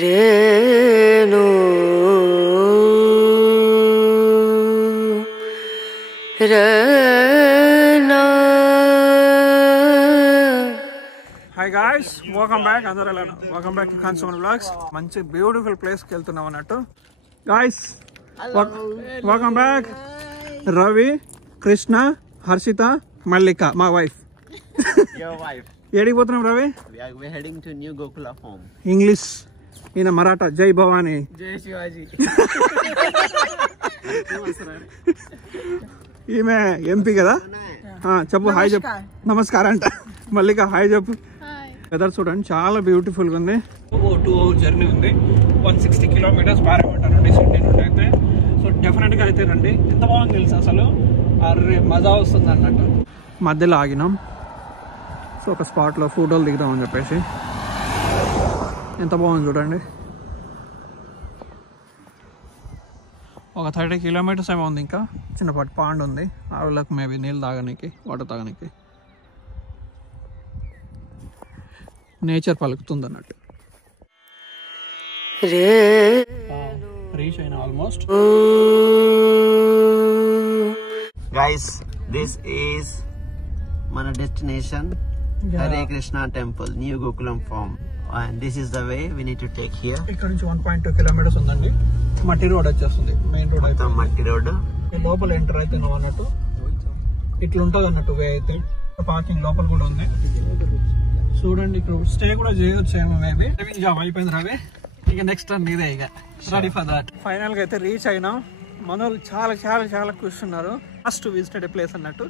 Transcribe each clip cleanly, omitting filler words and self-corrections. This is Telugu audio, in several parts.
రేణు రేనా. Hi guys, welcome back. అందరూ ఎలా ఉన్నారు? Welcome back to consumer vlogs. మంచి బ్యూటిఫుల్ ప్లేస్కి వెళ్తున్నాం అన్నట్టు. Guys welcome back. Ravi, Krishna, Harshita, Mallika మా వైఫ్. Your wife. ఏడికి పోతున్నాం Ravi? We're heading to New Gokula Farm. English, ఈయన మరాఠా. జై భవానీ. Jai Shivaji. ఈమె ఎంపీ కదా. చెప్పు హాయ్ చెప్పు. నమస్కారం అంట. మల్లిక హాయ్ చెప్పు. వెదర్ చూడండి చాలా బ్యూటిఫుల్ గా ఉంది. 2 hour జర్నీ ఉంది. 160 కిలోమీటర్స్ పారామంటారండి సిడ్నీ నుండి అయితే. సో డెఫినెట్ గా అయితే రండి. ఎంత బాగుంది తెలుసు అసలు. అరే మజా వస్తుంది అన్నట్టు. మధ్యలో ఆగినాం. సో ఒక స్పాట్లో ఫోటోలు దిగుదామని చెప్పేసి. ఎంత బాగుంది చూడండి. ఒక 30 కిలోమీటర్స్ ఏమో ఉంది. ఇంకా చిన్నపాటి పాండ్ ఉంది. ఆవిళ్ళకు మేబీ నీళ్ళు తాగడానికి, వాటర్ తాగడానికి. నేచర్ పలుకుతుంది అన్నట్టు. రీచ్ అయినా ఆల్మోస్ట్. Guys, this is మన destination, Hare Krishna Temple, New Gokulam Farm, and this is the way we need to take here. ఇక్కడ నుంచి 1.2 కిలోమీటర్స్ ఉందండి. మట్టి రోడ్ వచ్చేస్తుంది. మెయిన్ రోడ్ అయితే మట్టి రోడ్. లోపల ఎంటర్ అయితే నువ్వు అన్నట్టు ఇట్లా ఉంటుంది అన్నట్టు. వే అయితే పార్కింగ్ లోపల కూడా ఉంది. చూడండి ఇక్కడ స్టే కూడా చేయొచ్చు ఏమో. మేబీ జాబ్ అయిపోయింది రవి. ఇక నెక్స్ట్ రన్ ఇదే. ఇక రెడీ ఫర్ దాట్. ఫైనల్ గా అయితే రీచ్ అయినాం. మనోళ్ళు చాలా చాలా చాలా కూర్చున్నారు. ఫస్ట్ విజిటెడ్ ప్లేస్ అన్నట్టు.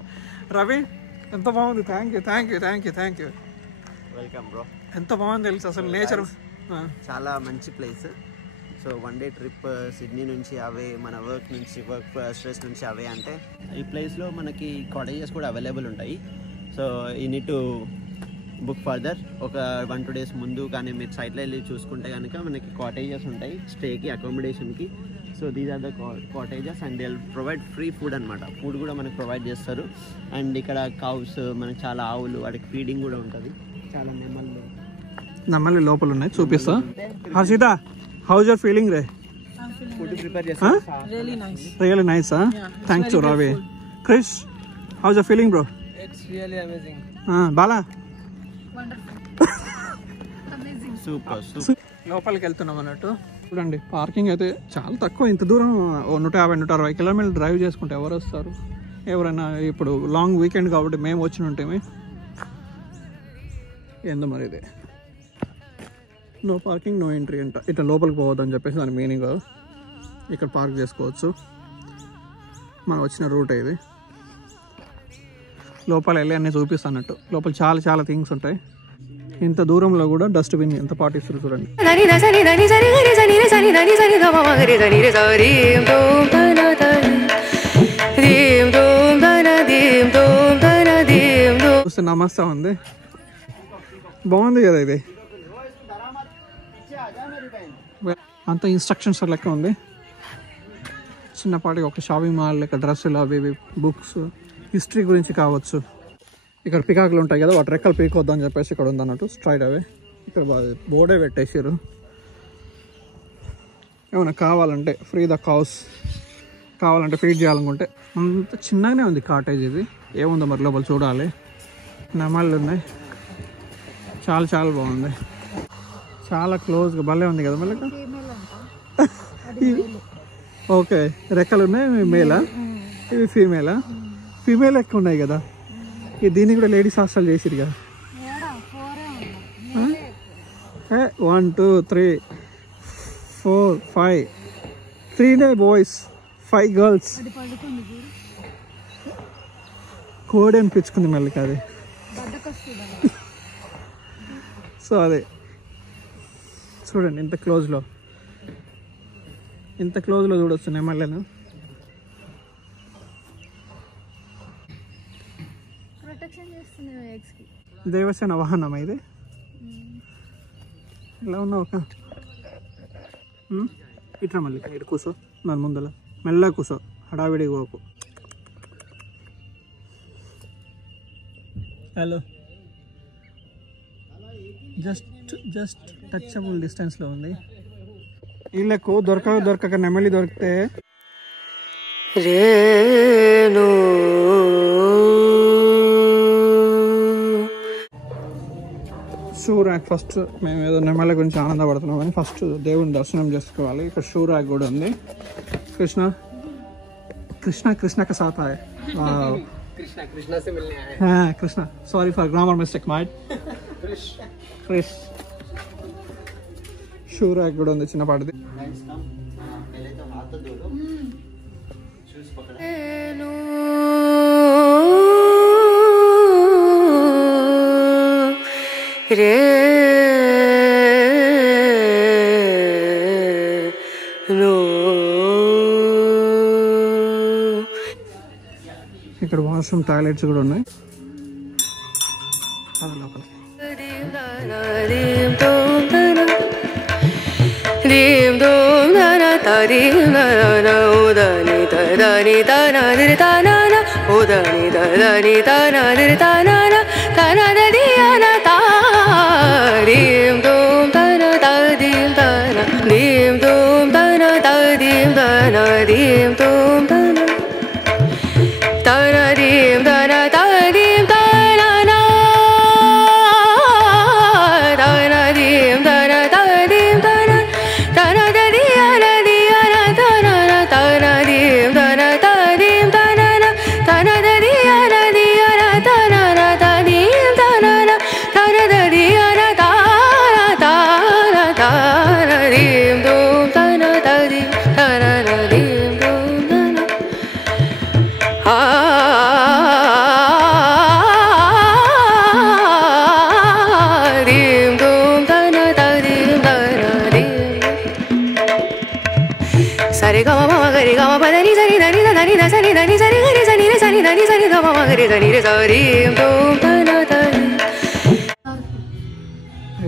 రవి ఎంత బాగుంది. Thank you. Welcome bro. ఎంత బాగుంది తెలుసు అసలు. నేచర్ చాలా మంచి place. So 1 day trip Sydney నుంచి అవే, మన వర్క్ స్ట్రెస్ నుంచి అవే అంటే ఈ ప్లేస్లో మనకి కాటేజెస్ కూడా అవైలబుల్ ఉంటాయి. సో ఈ నీడ్ టు బుక్ ఫర్దర్ ఒక 1-2 days ముందు. కానీ మీరు సైట్లో వెళ్ళి చూసుకుంటే కనుక మనకి కాటేజెస్ ఉంటాయి స్టేకి, అకామిడేషన్కి. So these are the cottages and they provide free food అనమాట. ఫుడ్ కూడా మనకు ప్రొవైడ్ చేస్తారు. అండ్ ఇక్కడ కౌస్, మనకి చాలా ఆవులు, వాటికి ఫీడింగ్ కూడా ఉంటుంది. చాలా నమ్మల్ని లోపల ఉన్నాయి, చూపిస్తా. హర్షిత, హౌస్ యువర్ ఫీలింగ్ రే? ఫుడ్ ప్రిపేర్ చేస్తారు. Really nice. Thanks Ravi. Krish, how's your feeling bro? It's really amazing. బాలా సూపర్. లోపలికి వెళ్తున్నాం అన్నట్టు. చూడండి పార్కింగ్ అయితే చాలా తక్కువ. ఇంత దూరం 150-160 కిలోమీటర్లు డ్రైవ్ చేసుకుంటే ఎవరు వస్తారు? ఎవరైనా ఇప్పుడు లాంగ్ వీకెండ్ కాబట్టి మేము వచ్చి ఉంటేమి. ఎందు మరి ఇదే నో పార్కింగ్ నో ఎంట్రీ అంట. ఇట్లా లోపలికి పోవద్దని చెప్పేసి దాని మీనింగ్. ఇక్కడ పార్క్ చేసుకోవచ్చు. మనం వచ్చిన రూట్ ఇది. లోపల వెళ్ళి అన్నీ చూపిస్తానట్టు. లోపల చాలా చాలా థింగ్స్ ఉంటాయి. ఇంత దూరంలో కూడా డస్ట్బిన్ ఎంత పాటిస్తారు చూడండి. చూస్తే నమస్తే ఉంది. బాగుంది కదా ఇది. అంత ఇన్స్ట్రక్షన్స్ లెక్క ఉంది. చిన్నపాటి ఒక షాపింగ్ మాల్ లెక్క. డ్రెస్సులు అవి ఇవి, బుక్స్, హిస్టరీ గురించి కావచ్చు. ఇక్కడ పికాకులు ఉంటాయి కదా, వాటి రెక్కలు పీకొద్దాం అని చెప్పేసి ఇక్కడ ఉందన్నట్టు. స్ట్రైట్ అవే ఇక్కడ బోర్డే పెట్టేసారు. ఏమైనా కావాలంటే ఫ్రీ ద కౌస్ కావాలంటే ఫీడ్ చేయాలనుకుంటే. అంత చిన్నగానే ఉంది కాటేజ్ ఇది. ఏముందో మరి లోపల చూడాలి. నెమళ్ళు ఉన్నాయి. చాలా చాలా బాగుంది. చాలా క్లోజ్గా భలే ఉంది కదా మళ్ళీ. ఓకే, రెక్కలు ఉన్నాయి. మేలా? ఇవి ఫీమేలా? ఫీమేల్ ఎక్కువ ఉన్నాయి కదా. దీన్ని కూడా లేడీస్ హాస్టల్ చేసిరు కదా. 1 2 3 4 5 3 బాయ్స్ 5 గర్ల్స్. కోడి అనిపించుకుంది మళ్ళీ అది. సో అదే చూడండి ఇంత క్లోజ్లో చూడొస్తున్నాయి మళ్ళీ. దేవసేన వాహనం ఇది. ఇలా ఉన్నావు ఒక ఇట్లా మళ్ళీ ఇటు కూర్చో. దాని ముందర మెల్లగా కూర్చో, హడావిడిగా పోకు. హలో, జస్ట్ టచబుల్ డిస్టెన్స్లో ఉంది. వీళ్ళకు దొరకక నెమలి దొరికితే షూ ర్యాక్. ఫస్ట్ మేము ఏదో నెమలి గురించి ఆనందపడుతున్నాం కానీ ఫస్ట్ దేవుని దర్శనం చేసుకోవాలి. ఇక్కడ షూ ర్యాక్ కూడా ఉంది. కృష్ణ కృష్ణ కృష్ణ కా సాత్ ఆయే. कृष्णा से मिलने आए हाँ Krishna. Sorry for grammar mistake might. Krish shoe rack కూడా ఉంది చిన్నపాటిది. ఇక్కడ వాష్రూమ్ టాయిలెట్స్ కూడా ఉన్నాయి.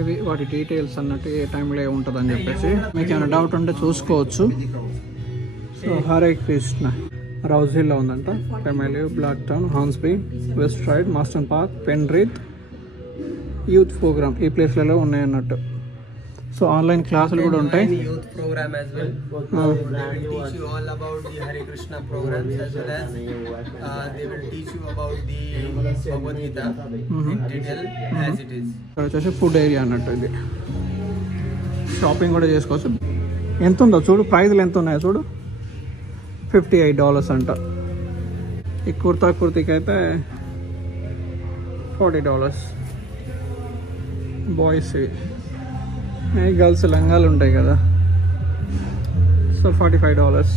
ఇవి వాటి డీటెయిల్స్ అన్నట్టు ఏ టైంలో ఉంటుంది అని చెప్పేసి మీకు ఏమైనా డౌట్ ఉంటే చూసుకోవచ్చు. సో హరే కృష్ణ రౌజ్ హిల్లో ఉందంట. ఫెమిలీ, Blacktown, Hornsby, West Ryde, Marsden Park, Penrith, youth programme ఈ ప్లేస్లలో ఉన్నాయి అన్నట్టు. సో ఆన్లైన్ క్లాసులు కూడా ఉంటాయి. youth program as well. They will teach you all about the Hare Krishna programs as well as they will teach you about the Bhagavad Gita in detail as it is. ఇక్కడ వచ్చేసి ఫుడ్ ఏరియా అన్నట్టు. ఇది షాపింగ్ కూడా చేసుకోవచ్చు. ఎంత ఉందో చూడు, ప్రైజ్లు ఎంత ఉన్నాయో చూడు. $58 అంట. ఈ కుర్తీకి అయితే $40. బాయ్స్ గర్ల్స్ లంగాలు ఉంటాయి కదా, సో $45.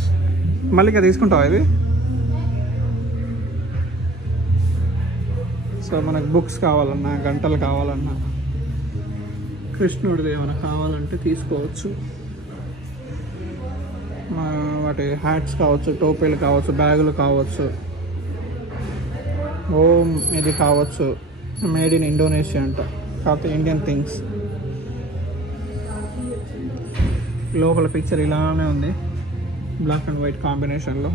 మళ్ళీ ఇక తీసుకుంటావా ఇది? సో మనకు బుక్స్ కావాలన్నా, గంటలు కావాలన్నా, కృష్ణుడిది ఏమైనా కావాలంటే తీసుకోవచ్చు. వాటి హ్యాట్స్ కావచ్చు, టోపీలు కావచ్చు, బ్యాగులు కావచ్చు, ఓం ఇది కావచ్చు. మేడ్ ఇన్ ఇండోనేషియా అంట, కాకపోతే ఇండియన్ థింగ్స్. లోపల పిక్చర్ ఇలానే ఉంది, బ్లాక్ అండ్ వైట్ కాంబినేషన్లో.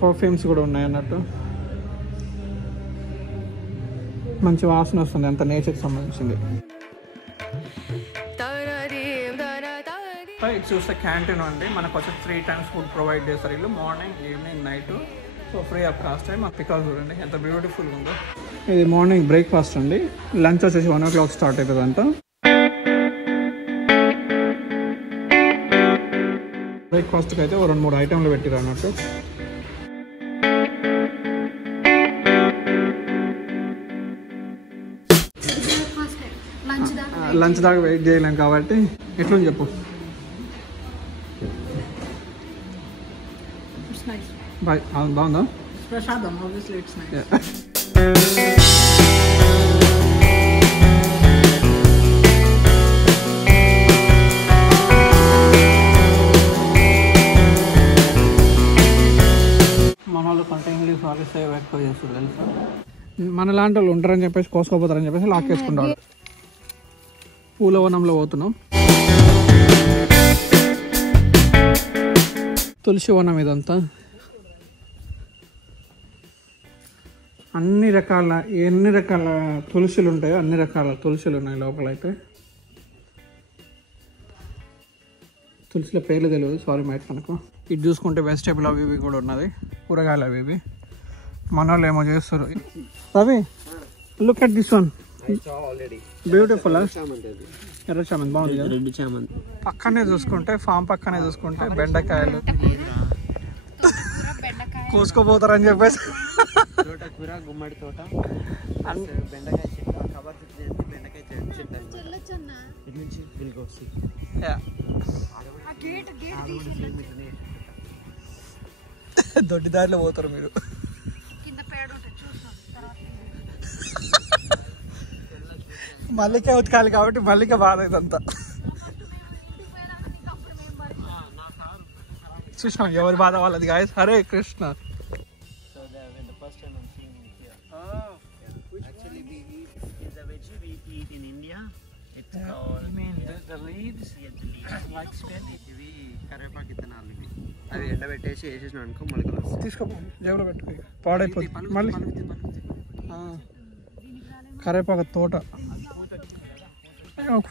పర్ఫ్యూమ్స్ కూడా ఉన్నాయి అన్నట్టు. మంచి వాసన వస్తుంది, అంత నేచర్కి సంబంధించింది. ఇది చూస్తే క్యాంటీన్ ఉంది. మనకు వచ్చి 3 times ఫుడ్ ప్రొవైడ్ చేస్తారు వీళ్ళు, morning, evening, night. So free of cost. మా పికల్ చూడండి ఎంత బ్యూటిఫుల్గా ఉందో. ఇది మార్నింగ్ బ్రేక్ఫాస్ట్ అండి. లంచ్ వచ్చేసి 1 o'clock స్టార్ట్ అవుతుంది అంట. బ్రేక్ఫాస్ట్కి అయితే 2-3 ఐటెంలు పెట్టిరు అన్నట్టు. లంచ్ దాకా వెయిట్ చేయలేం కాబట్టి ఎట్లుంది చెప్పు. బాయ్, బాగుందా? ప్రసాదం, obviously it's nice. మన వాళ్ళు కొంత ఇంగ్లీష్ వాళ్ళు సేవ్ ఎక్కువ చేస్తారు తెలుసా. మన లాంటి వాళ్ళు ఉంటారని చెప్పేసి కోసుకోపోతారని చెప్పేసి లాక్కేసుకుంటారు. పూలవనంలో పోతున్నాం. తులసి వనం ఇదంతా. ఎన్ని రకాల తులసిలు ఉంటాయో అన్ని రకాల తులసిలు ఉన్నాయి లోపలైతే. తులసిలో పేర్లు తెలియదు, సారీ మైట్ మనకు. ఇది చూసుకుంటే వెజిటేబుల్ అవి ఇవి కూడా ఉన్నది, కూరగాయలు అవి ఇవి. మన వాళ్ళు ఏమో చేస్తారు. Ravi, look at this one, beautiful. ఎర్ర చామంతి బాగుంది కదా. రెడ్ చామంతి పక్కనే చూసుకుంటే, ఫామ్ పక్కనే చూసుకుంటే బెండకాయలు కోసుకోపోతారని చెప్పేసి తోటకూర, గుమ్మడి తోట, బెండకాయ చెట్టు, కవర్ చుట్టూ బెండకాయ చెట్టు ఇటు నుంచి విల్గోసి. దొడ్డి దారిలో పోతారు మీరు. మల్లిక ఉతకాలి కాబట్టి మల్లిక బాధ ఇదంతా. చూసినా ఎవరి బాధ వాళ్ళది గాయస్. హరే కృష్ణ. ఇవి కరివేపాకు విత్తనాలు. ఇవి అవి ఎండబెట్టేసి వేసేసిన అనుకో మొలకలు వస్తాయి. తీసుకోపో, జేబులో పెట్టుకో, పాడైపోతుంది మళ్ళీ. కరివేపాకు తోట,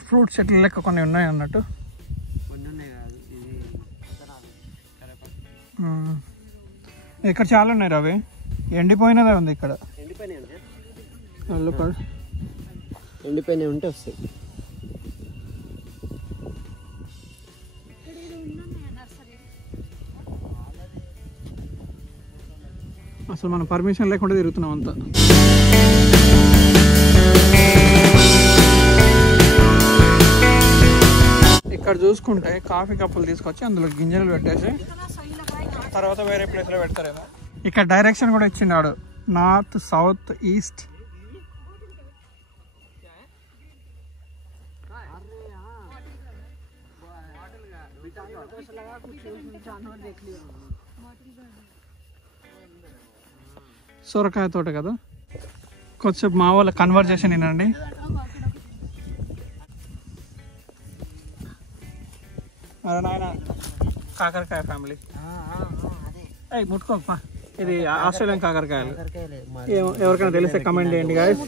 ఫ్రూట్ చెట్లు లెక్క కొన్ని ఉన్నాయి అన్నట్టు. కొన్ని ఉన్నాయి కాదు, ఇది కరివేపాకు. ఇక్కడ చాలా ఉన్నాయి రవి. ఎండిపోయినదే ఉంది ఇక్కడ. ఎండిపోయినవి ఉంటే వస్తాయి. అసలు మనం పర్మిషన్ లేకుండా తిరుగుతున్నాం అంతా. ఇక్కడ చూసుకుంటే కాఫీ కప్పులు తీసుకొచ్చి అందులో గింజలు పెట్టేసి తర్వాత వేరే ప్లేస్లో పెడతారేమో. ఇక్కడ డైరెక్షన్ కూడా ఇచ్చినాడు, నార్త్, సౌత్, ఈస్ట్. సొరకాయ తోట కదా. కొద్దిసేపు మా వాళ్ళ కన్వర్జేషన్ వినండి. అరే నాయన, కాకరకాయ ఫ్యామిలీ. ముట్టుకోపా, ఇది ఆస్ట్రేలియన్ కాకరకాయలు. ఎవరికైనా తెలిస్తే కమెంట్ చేయండి గాయ్స్.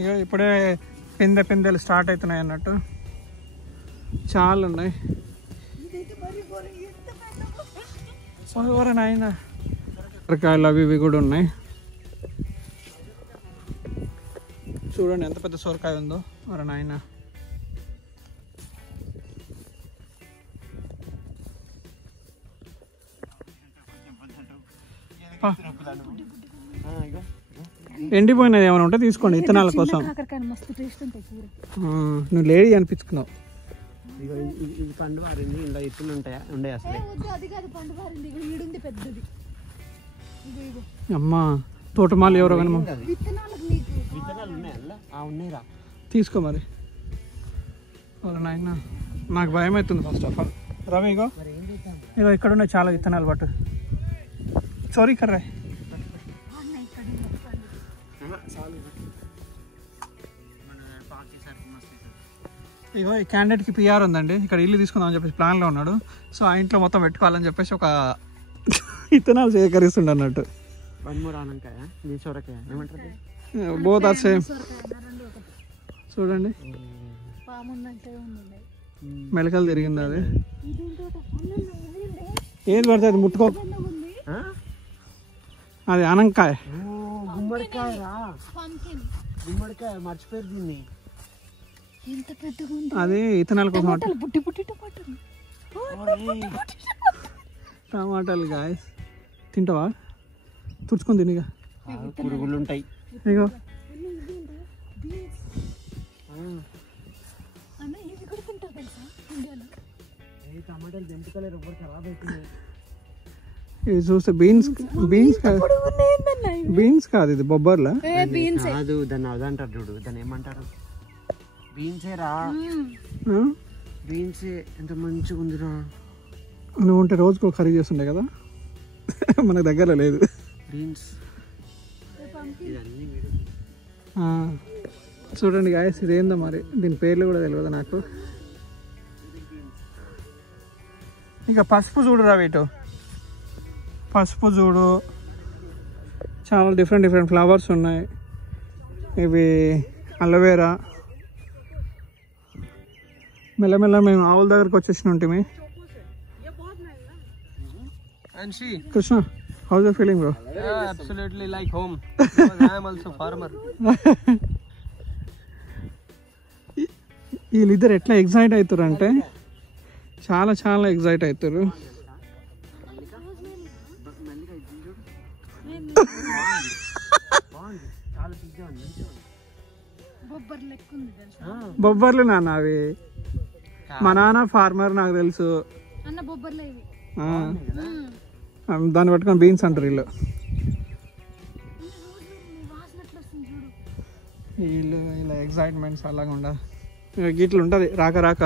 ఇక ఇప్పుడే పిందెలు స్టార్ట్ అవుతున్నాయి అన్నట్టు, చాలా ఉన్నాయి. నాయన కాకరకాయలు అవి ఇవి కూడా ఉన్నాయి. చూడండి ఎంత పెద్ద సొరకాయ ఉందో. అరే నాయన, ఎండిపోయినది ఏమైనా ఉంటే తీసుకోండి విత్తనాల కోసం. నువ్వు లేడీ అనిపించుకున్నావు. ఇది పండు వారింది, ఇలా ఇత్తులు ఉంటాయా ఉండే అసలు. అమ్మా తోటమాలు ఎవరో కానీ విత్తనాలు ఉన్నాయిరా, తీసుకో మరి. నాయన నాకు భయం అవుతుంది ఫస్ట్ ఆఫ్ ఆల్. రవి ఇగో ఇక్కడ ఉన్నాయి చాలా విత్తనాలు. బట్ చోరీ కర్రా. ఇగో ఈ క్యాండిడేట్కి పిఆర్ ఉందండి, ఇక్కడ ఇల్లు తీసుకుందాం అని చెప్పేసి ప్లాన్లో ఉన్నాడు. సో ఆ ఇంట్లో మొత్తం పెట్టుకోవాలని చెప్పేసి ఒక విత్తనాలు సేకరిస్తుండ అన్నట్టు. Both are same. చూడండి మెలకలు తిరిగింది అది. ఏది పడితే అది ముట్టుకో. అది అనంకాయ, గుమ్మడికాయ మర్చిపోయారు దీన్ని. అది ఇతనాల కోసం. టమాటాలు గాయస్, తింటావా? తుడుచుకొని తినిగా, పురుగులు ఉంటాయి. ఇగో టమాటాలు తెంపుకోలేరు, ఎవరు ఖరాబ్ అవుతుంది. ఇది చూస్తే బీన్స్ కాదు, ఇది బొబ్బర్లా కాదు. దాన్ని అదంటారు చూడు, దాన్ని ఏమంటారు? బీన్సేరా, బీన్సే. ఎంత మంచిగా ఉందిరా. నువ్వు ఉంటే రోజుకు కర్రీ చేస్తుండే కదా, మన దగ్గర లేదు బీన్స్. చూడండి గాయస్, ఇదేందో మరి, దీని పేర్లు కూడా తెలియదు నాకు. ఇక పసుపు చూడు రా, వీటు పసుపు చూడు, చాలా డిఫరెంట్ ఫ్లవర్స్ ఉన్నాయి. ఇవి అలోవేరా. మెల్లమెల్ల మేము ఆవుల దగ్గరకు వచ్చేసిన ఉంటుంది. Krishna, how is your feeling bro? Absolutely like home. Because I am also farmer. వీళ్ళిద్దరు ఎట్లా ఎగ్జైట్ అవుతారు అంటే చాలా చాలా ఎగ్జైట్ అవుతారు. బొబ్బర్లు నాన్న అవి. మా నాన్న ఫార్మర్, నాకు తెలుసు. దాన్ని పట్టుకొని బీన్స్ అంటారు వీళ్ళు. వీళ్ళ ఎగ్జైట్మెంట్స్ అలాగా ఉండదు. గిట్లు ఉంటుంది రాక రాక.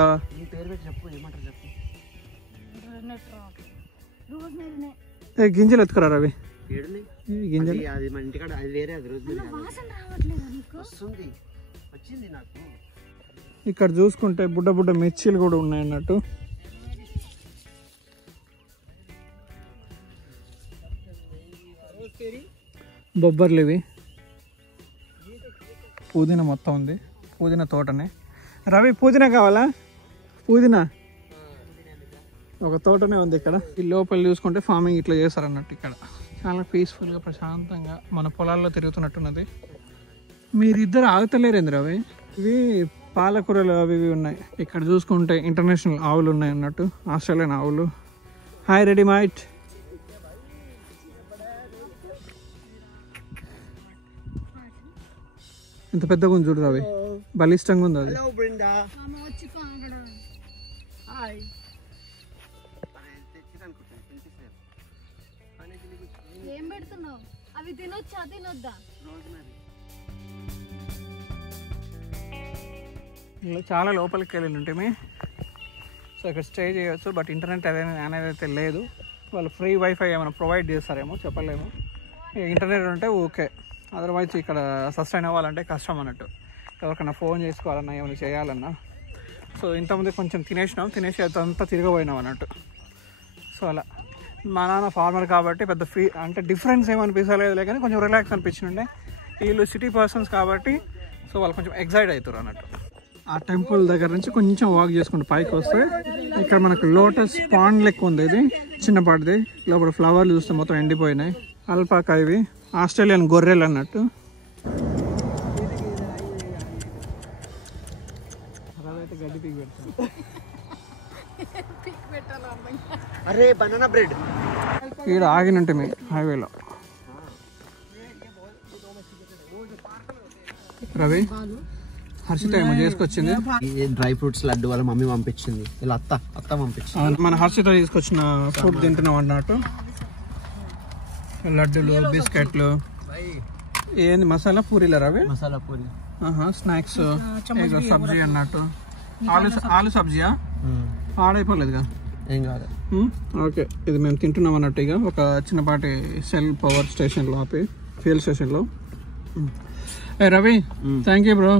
గింజలు ఎత్తుకురా రవి. గింజలు ఇక్కడ చూసుకుంటే బుడ్డ బుడ్డ మిర్చీలు కూడా ఉన్నాయి అన్నట్టు. బొబ్బర్లు ఇవి. పుదీనా మొత్తం ఉంది, పుదీనా తోటనే. రవి పుదీనా కావాలా? పుదీనా ఒక తోటనే ఉంది ఇక్కడ. ఈ లోపల చూసుకుంటే ఫార్మింగ్ ఇట్లా చేస్తారు అన్నట్టు. ఇక్కడ చాలా పీస్ఫుల్గా ప్రశాంతంగా మన పొలాల్లో తిరుగుతున్నట్టున్నది. మీరిద్దరు ఆగుతలేరేంది రవి? ఇవి పాలకూరలు అవి ఇవి ఉన్నాయి. ఇక్కడ చూసుకుంటే ఇంటర్నేషనల్ ఆవులు ఉన్నాయి అన్నట్టు, ఆస్ట్రేలియన్ ఆవులు. Hi ready might. ఇంత పెద్దగా ఉంది చూడు రవి, బలిష్టంగా ఉంది అది. చాలా లోపలికి వెళ్ళి ఉంటుంది. సో ఇక్కడ స్టే చేయవచ్చు, బట్ ఇంటర్నెట్ అనేది అయితే లేదు. వాళ్ళు ఫ్రీ వైఫై ఏమైనా ప్రొవైడ్ చేస్తారేమో చెప్పలేము. ఇంటర్నెట్ ఉంటే ఓకే, అదర్వైజ్ ఇక్కడ సస్టైన్ అవ్వాలంటే కష్టం అన్నట్టు. ఎవరికైనా ఫోన్ చేసుకోవాలన్నా ఏమైనా చేయాలన్నా. సో ఇంతకుముందు కొంచెం తినేసి అంతా తిరగబోయినాం అన్నట్టు. సో అలా మా నాన్న ఫార్మర్ కాబట్టి పెద్ద అంటే డిఫరెన్స్ ఏమనిపించలేదు, కానీ కొంచెం రిలాక్స్ అనిపించిండే. వీళ్ళు సిటీ పర్సన్స్ కాబట్టి సో వాళ్ళు కొంచెం ఎగ్జైట్ అవుతారు అన్నట్టు. ఆ టెంపుల్ దగ్గర నుంచి కొంచెం వాక్ చేసుకుంటూ పైకి వస్తే ఇక్కడ మనకు లోటస్ పాండ్ లెక్క ఉంది. ఇది చిన్నపాటిది, లోపల ఫ్లవర్లు చూస్తే మొత్తం ఎండిపోయినాయి. అల్పాకా ఇవి ఆస్ట్రేలియన్ గొర్రెలు అన్నట్టు. గడ్డి పీకి పెడతాను. అరే బనానా బ్రెడ్ ఇక్కడ ఆగినట్టు మీ హైవేలో. రవి, హర్షిత ఏమో చేసుకొచ్చింది. డ్రై ఫ్రూట్స్ లడ్డు వాళ్ళ మమ్మీ పంపించింది, ఇలా అత్త పంపించింది. మన హర్షిత తీసుకొచ్చిన ఫుడ్ తింటున్నాం అన్నట్టు. లడ్డులు, బిస్కెట్లు. ఏంది మసాలా పూరీలా రవి? మసాలా పూరి, స్నాక్స్, సబ్జీ అన్నట్టు. ఆలు సబ్జీయా? ఆడైపోలేదుగా, ఏం కాదు. ఓకే, ఇది మేము తింటున్నాం అన్నట్టు. ఇక ఒక చిన్నపాటి సెల్ పవర్ స్టేషన్లో ఆపి, ఫ్యూయల్ స్టేషన్లో. Ravi thank you bro.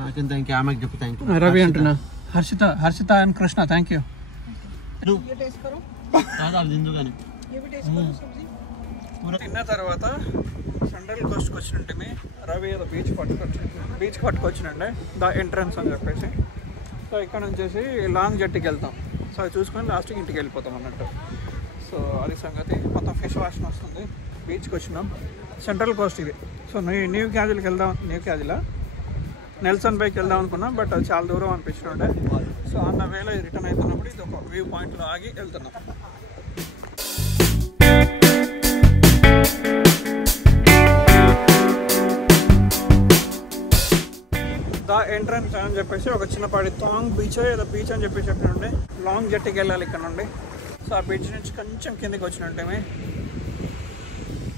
నాకేం థ్యాంక్ యూ, ఆమెకు చెప్పు థ్యాంక్ యూ. రవి అంటున్నా. Harshita and Krishna thank you. తిన్న తర్వాత సెంట్రల్ కోస్ట్కి వచ్చినట్టు రవి ఏదో బీచ్ పట్టుకొచ్చినండి, ద ఎంట్రన్స్ అని చెప్పేసి. సో ఇక్కడ నుంచి లాంగ్ జట్టికి వెళ్తాం. సో అది చూసుకొని లాస్ట్కి ఇంటికి వెళ్ళిపోతాం అన్నట్టు. సో అది సంగతి. మొత్తం ఫిష్ వాసన వస్తుంది. బీచ్కి వచ్చినాం, సెంట్రల్ కోస్ట్ ఇది. సో న్యూ క్యాజిల్కి వెళ్దాం, నెల్సన్ బైకి వెళ్దాం అనుకున్నాం, బట్ అది చాలా దూరం అనిపించినండే. సో అన్న వేళ రిటర్న్ అవుతున్నప్పుడు ఇది ఒక వ్యూ పాయింట్లో ఆగి వెళ్తున్నాం. ద ఎంట్రన్స్ అని చెప్పేసి ఒక చిన్నపాటి తాంగ్ బీచ్ ఏదో బీచ్ అని చెప్పి చెప్పినండి. లాంగ్ జట్టికి వెళ్ళాలి ఇక్కడ నుండి. సో ఆ బీచ్ నుంచి కొంచెం కిందకి వచ్చినట్టే.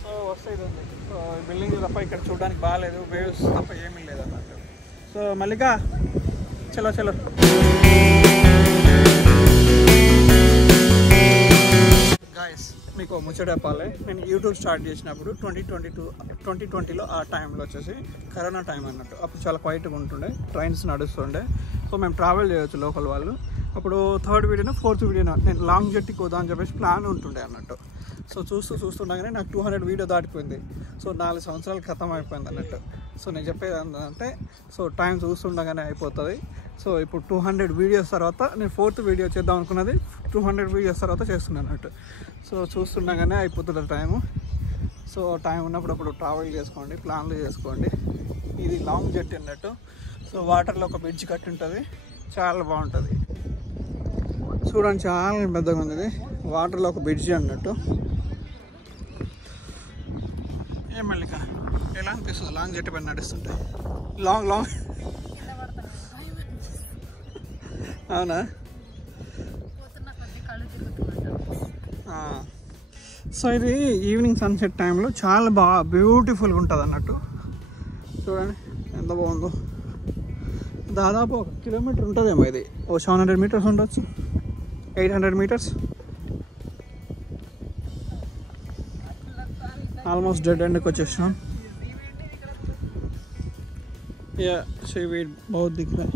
సో వస్తాయి సో బిల్డింగ్ తప్ప ఇక్కడ చూడడానికి బాగాలేదు, వేవ్స్ తప్ప ఏమీ లేదు అన్నట్టు. సో మల్లికా చలో గాయస్, మీకు ముచ్చట చెప్పాలి. నేను యూట్యూబ్ స్టార్ట్ చేసినప్పుడు 2020లో ఆ టైంలో వచ్చేసి కరోనా టైం అన్నట్టు. అప్పుడు చాలా క్వైట్గా ఉంటుండే, ట్రైన్స్ నడుస్తుండే. సో మేము ట్రావెల్ చేయొచ్చు లోకల్ వాళ్ళు. అప్పుడు థర్డ్ వీడియోనా ఫోర్త్ వీడియోనా నేను లాంగ్ జట్టికి పోదా అని చెప్పేసి ప్లాన్ ఉంటుండే అన్నట్టు. సో చూస్తుండగానే నాకు 200 వీడియో దాటిపోయింది. సో 4 సంవత్సరాలు ఖతం అయిపోయింది అన్నట్టు. సో నేను చెప్పేది ఏంటంటే సో టైం చూస్తుండగానే అయిపోతుంది. సో ఇప్పుడు 200 వీడియోస్ తర్వాత నేను 4th వీడియో చేద్దాం అనుకున్నది 200 వీడియోస్ తర్వాత చేస్తున్నాను అన్నట్టు. సో చూస్తుండగానే అయిపోతుంది టైము. సో టైం ఉన్నప్పుడు అప్పుడు ట్రావెల్ చేసుకోండి, ప్లాన్లు చేసుకోండి. ఇది లాంగ్ జర్నీ అన్నట్టు. సో వాటర్లో ఒక బ్రిడ్జ్ కట్టి ఉంటుంది, చాలా బాగుంటుంది. చూడండి చాలా పెద్దగా ఉంది ఇది, వాటర్లో ఒక బ్రిడ్జ్ అన్నట్టు. ఏం మల్లిక ఎలా అనిపిస్తుంది లాంగ్ జర్నీ పైన నడుస్తుంటే? లాంగ్ అవునా? సో ఇది ఈవినింగ్ సన్సెట్ టైంలో చాలా బాగా బ్యూటిఫుల్గా ఉంటుంది అన్నట్టు. చూడండి ఎంత బాగుందో. దాదాపు 1 కిలోమీటర్ ఉంటుందేమో ఇది, 700 మీటర్స్ ఉండొచ్చు, 800 మీటర్స్. ఆల్మోస్ట్ డెడ్ ఎండ్కి వచ్చేసినాం. बहुत दिख रहा है.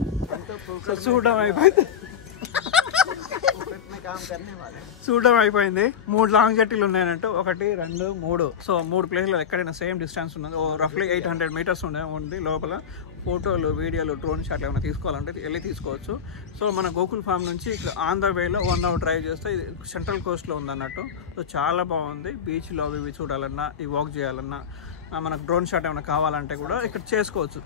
చూడడం అయిపోయింది. 3 లాంగ్ జర్నీలు ఉన్నాయన్నట్టు, 1 2 3. సో 3 ప్లేస్లో ఎక్కడైనా సేమ్ డిస్టెన్స్ ఉన్నది. రఫ్లీ 800 మీటర్స్ ఉంది లోపల. ఫోటోలు, వీడియోలు, డ్రోన్ షాట్లు ఏమైనా తీసుకోవాలంటే వెళ్ళి తీసుకోవచ్చు. సో మన గోకుల్ ఫామ్ నుంచి ఇక్కడ ఆంధ్ర వేలో 1 అవర్ డ్రైవ్ చేస్తే ఇది సెంట్రల్ కోస్ట్లో ఉందన్నట్టు. సో చాలా బాగుంది. బీచ్లో ఇవి చూడాలన్నా, ఈ వాక్ చేయాలన్నా, మనకు డ్రోన్ షాట్ ఏమైనా కావాలంటే కూడా ఇక్కడ చేసుకోవచ్చు.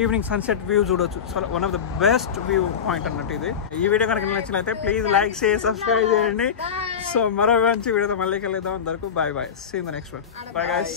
ఈవినింగ్ సన్సెట్ వ్యూ చూడవచ్చు. So one of the best view point అన్నట్టు ఇది. ఈ వీడియో కనుక నచ్చినట్లయితే ప్లీజ్ లైక్, షేర్, సబ్స్క్రైబ్ చేయండి. సో మరో మంచి వీడియోతో మళ్ళీ కలుద్దాం. అందరికీ bye. See in the next one. Bye guys.